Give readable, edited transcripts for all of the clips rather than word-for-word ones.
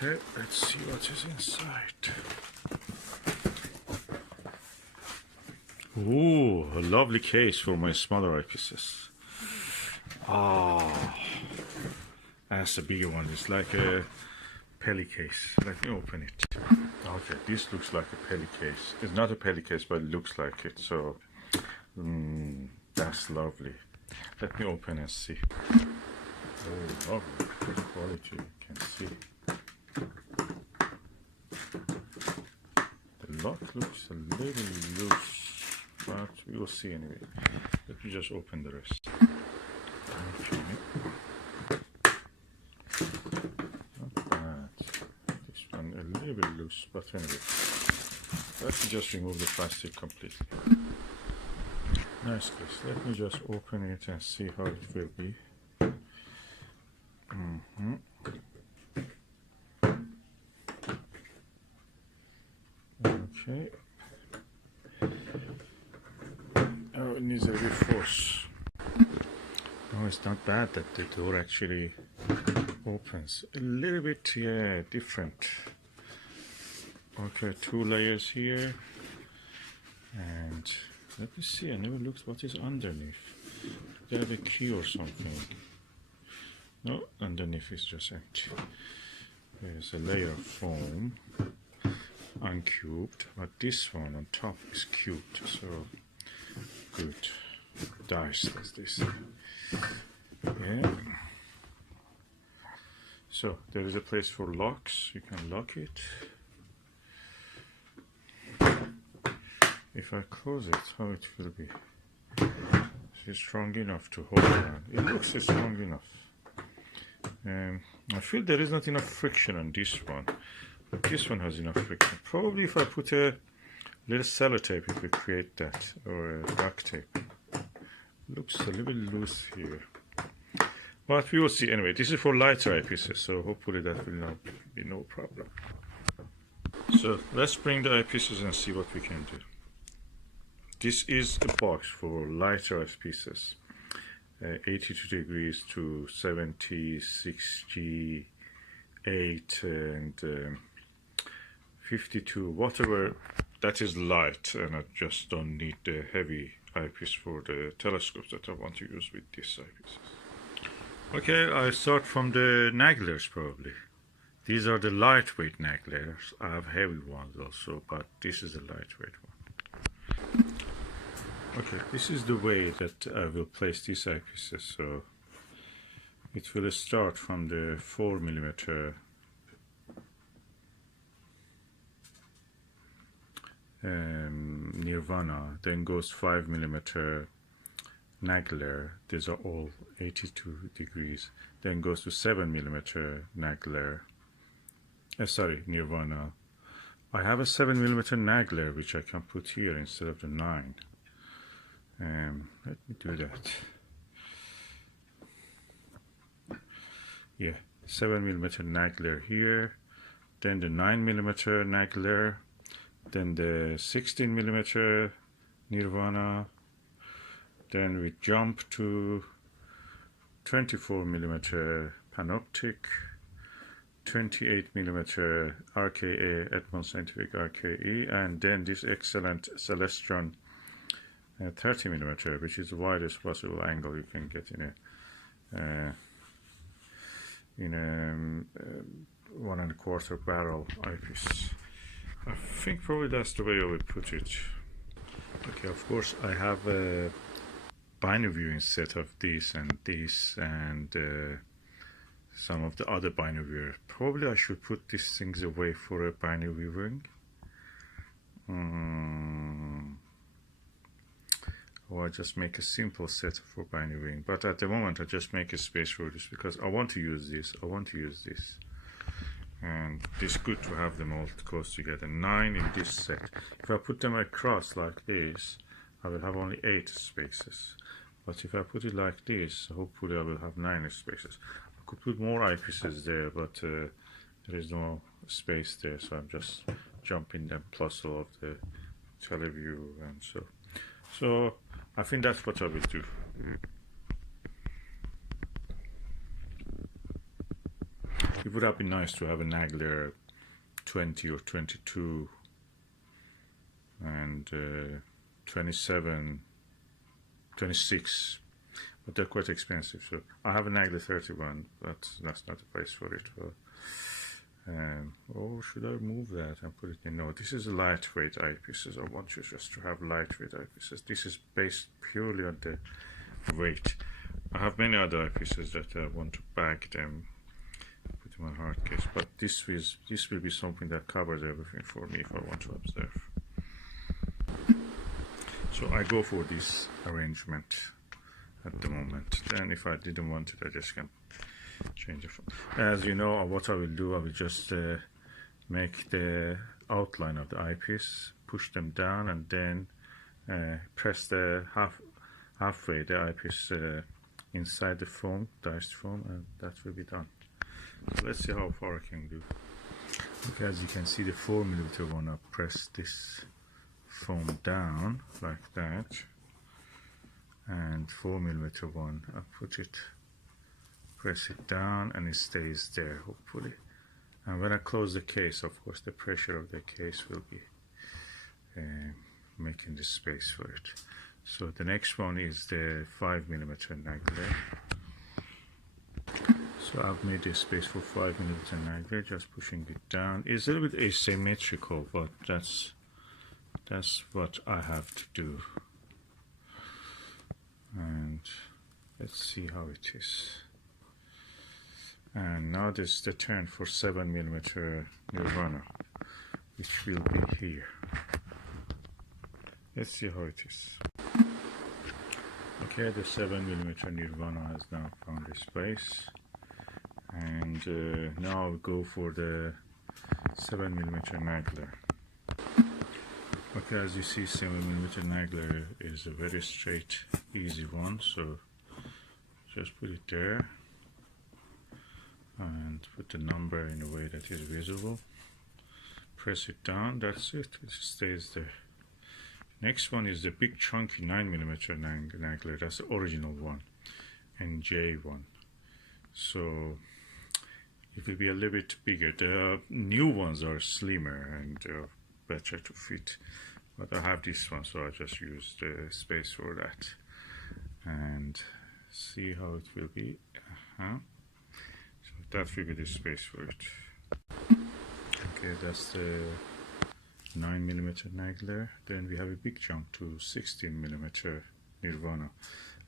Okay, let's see what is inside. Ooh, a lovely case for my smaller eyepieces. Ah, that's a bigger one. It's like a Peli case. Let me open it. Okay, this looks like a Peli case. It's not a Peli case, but it looks like it. So, that's lovely. Let me open and see. Oh, lovely. Good quality, you can see. The lock looks a little loose, but we will see anyway. Let me just open the rest. Okay. Not bad. This one a little bit loose, but anyway. Let me just remove the plastic completely. Nice case. Let me just open it and see how it will be. Okay. Oh, it needs a bit force. Oh, it's not bad that the door actually opens. A little bit, yeah, different. Okay, 2 layers here. And let me see, I never looked what is underneath. There have a key or something. No, underneath is just empty. There's a layer of foam, uncubed, but this one on top is cubed, so good. Diced, as they say. Yeah. So there is a place for locks. You can lock it. If I close it, how it will be? It's strong enough to hold on. It looks strong enough. I feel there is not enough friction on this one, but this one has enough friction. Probably if I put a little sellotape, it will create that, or a duct tape. Looks a little bit loose here, but we will see. Anyway, this is for lighter eyepieces, so hopefully that will not be no problem. So let's bring the eyepieces and see what we can do. This is a box for lighter eyepieces. 82 degrees to 70, 68, and 52, whatever that is light, and I just don't need the heavy eyepiece for the telescopes that I want to use with these eyepieces. Okay, I start from the Naglers probably. These are the lightweight Naglers. I have heavy ones also, but this is a lightweight one. Okay, this is the way that I will place these eyepieces. So it will start from the 4mm Nirvana, then goes 5mm Nagler. These are all 82 degrees. Then goes to 7mm Nagler. Nirvana. I have a 7mm Nagler which I can put here instead of the 9. Let me do that. Yeah, 7mm Nagler here, then the 9mm Nagler, then the 16mm Nirvana, then we jump to 24mm Panoptic, 28mm RKE, Edmund Scientific RKE, and then this excellent Celestron 30mm, which is the widest possible angle you can get in a 1 1/4 barrel eyepiece. I think probably that's the way I would put it. Okay, of course I have a binary viewing set of this and this and some of the other binary viewers. Probably I should put these things away for a binary viewing. Or I just make a simple set for binary viewing. But at the moment I just make a space for this because I want to use this, I want to use this. And it's good to have them all close together. 9 in this set. If I put them across like this, I will have only 8 spaces. But if I put it like this, hopefully I will have 9 spaces. I could put more eyepieces there, but there is no space there, so I'm just jumping them plus all of the Televue and so. So I think that's what I will do. It would have been nice to have a Nagler 20 or 22 and 27, 26, but they're quite expensive. So I have a Nagler 31, but that's not the price for it. Or should I move that and put it in? No, this is a lightweight eyepieces. I want you just to have lightweight eyepieces. This is based purely on the weight. I have many other eyepieces that I want to bag them, put them on hard case, but this will be something that covers everything for me if I want to observe. So I go for this arrangement at the moment. Then if I didn't want it, I just can change it. As you know, what I will do, I will just make the outline of the eyepiece, push them down, and then press the halfway the eyepiece inside the foam, diced foam, and that will be done. So let's see how far I can do. Okay, as you can see, the 4mm one, I press this foam down like that, and 4mm one, I press it down, and it stays there, hopefully. And when I close the case, of course, the pressure of the case will be making the space for it. So the next one is the 5mm Nagler. So I've made a space for 5mm Nagler, just pushing it down. It's a little bit asymmetrical, but that's what I have to do. And let's see how it is. And now this is the turn for 7mm Nirvana, which will be here. Let's see how it is. Okay, the 7mm Nirvana has now found its place, and now I'll go for the 7mm Nagler. Okay, as you see, 7mm Nagler is a very straight, easy one, so just put it there and put the number in a way that is visible. Press it down, that's it, it stays there. Next one is the big chunky 9mm Nagler, that's the original one, and J1. So it will be a little bit bigger. The new ones are slimmer and better to fit, but I have this one, so I just use the space for that and see how it will be. So that will be the space for it. Okay, that's the 9mm Nagler. Then we have a big jump to 16mm Nirvana.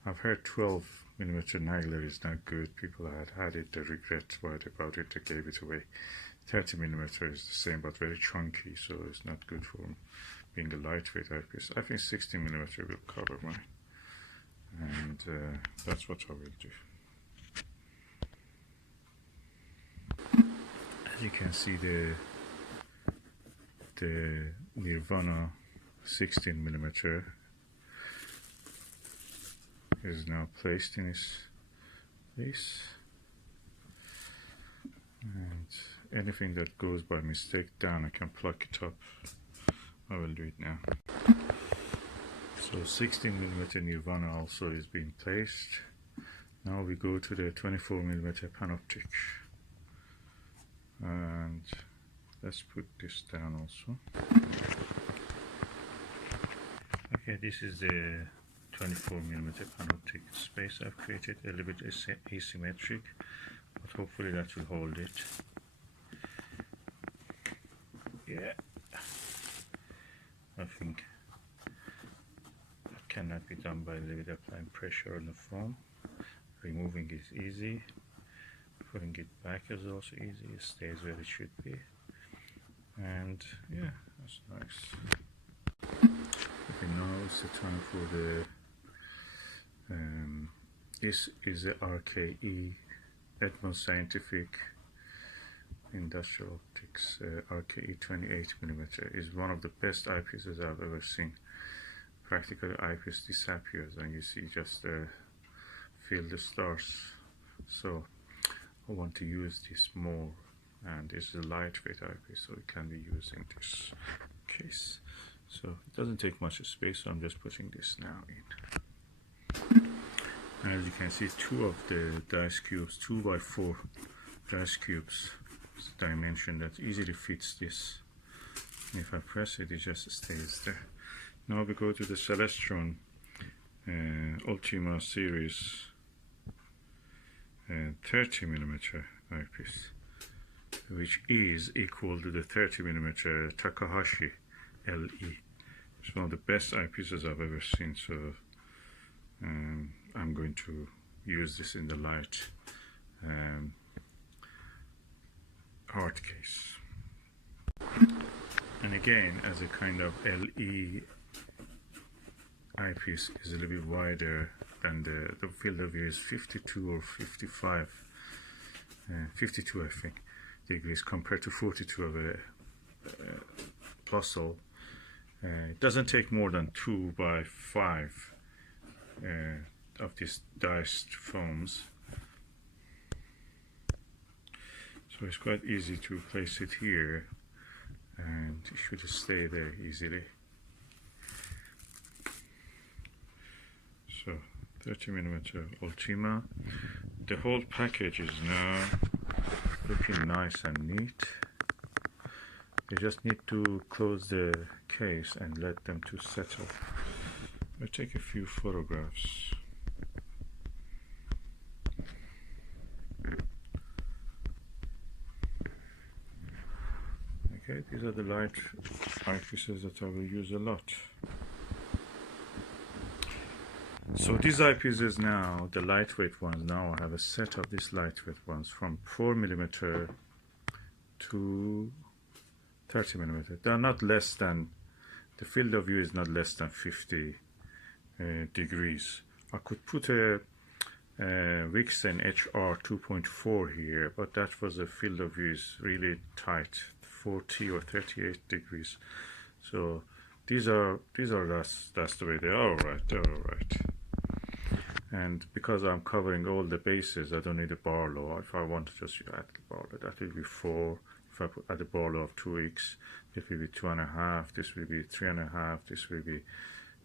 I've heard 12mm Nagler is not good. People had it, they regret about it, they gave it away. 30mm is the same, but very chunky, so it's not good for being a lightweight eyepiece. I think 16mm will cover mine, and that's what I will do. As you can see, the Nirvana 16mm is now placed in its place, and anything that goes by mistake down, I can pluck it up. I will do it now. So 16mm Nirvana also is being placed. Now we go to the 24mm Panoptic, and let's put this down also. Okay, this is the 24mm Panoptic space I've created, a little bit asymmetric, but hopefully that will hold it. Yeah, I think that cannot be done by a little bit applying pressure on the foam. Removing is easy, putting it back is also easy, it stays where it should be, and yeah, that's nice. Okay, now it's the time for the this is the RKE, Edmund Scientific Industrial Optics RKE 28mm. Is one of the best eyepieces I've ever seen. Practically, eyepiece disappears and you see just feel the stars. So I want to use this more, and this is a lightweight eyepiece, so it can be used in this case. So it doesn't take much space, so I'm just putting this now in. And as you can see, two of the dice cubes, 2x4 glass cubes. It's a dimension that easily fits this. If I press it, it just stays there. Now we go to the Celestron Ultima series 30mm eyepiece, which is equal to the 30mm Takahashi LE. It's one of the best eyepieces I've ever seen, so I'm going to use this in the light hard case. And again, as a kind of LE eyepiece is a little bit wider than the field of view is 52 or 55, 52 I think degrees compared to 42 of a puzzle. It doesn't take more than 2 by 5 of these diced foams, so it's quite easy to place it here and it should stay there easily. So 30mm Ultima. The whole package is now looking nice and neat. You just need to close the case and let them to settle. I'll take a few photographs. Okay, these are the light eyepieces that I will use a lot. So these eyepieces now, the lightweight ones, now I have a set of these lightweight ones from 4mm to 30mm. They are not less than, the field of view is not less than 50 degrees. I could put a Wixen HR 2.4 here, but that was a field of view is really tight, 40 or 38 degrees. So these are that's the way they are. All right, they're all right. And because I'm covering all the bases, I don't need a Barlow. If I want to just add the Barlow, that will be 4. If I add a Barlow of 2x, it will be 2.5. This will be 3.5. This will be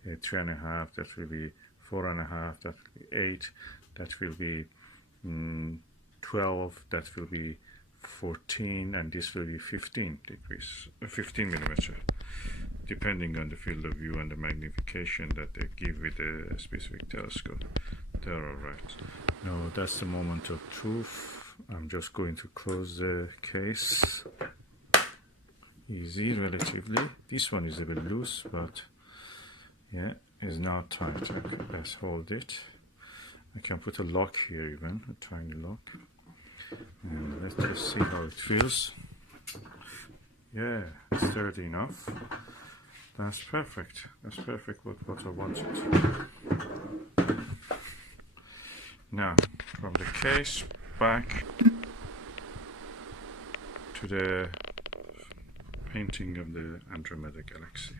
3.5. That will be 4.5. That will be 8. That will be 12. That will be 14, and this will be 15 degrees, 15mm, depending on the field of view and the magnification that they give with a specific telescope. They're all right. Now that's the moment of truth. I'm just going to close the case. Easy, relatively. This one is a bit loose, but yeah, it's now tight. Okay, let's hold it. I can put a lock here, even a tiny lock. And let's just see how it feels. Yeah, it's sturdy enough. That's perfect. That's perfect what I wanted. Now, from the case back to the painting of the Andromeda Galaxy.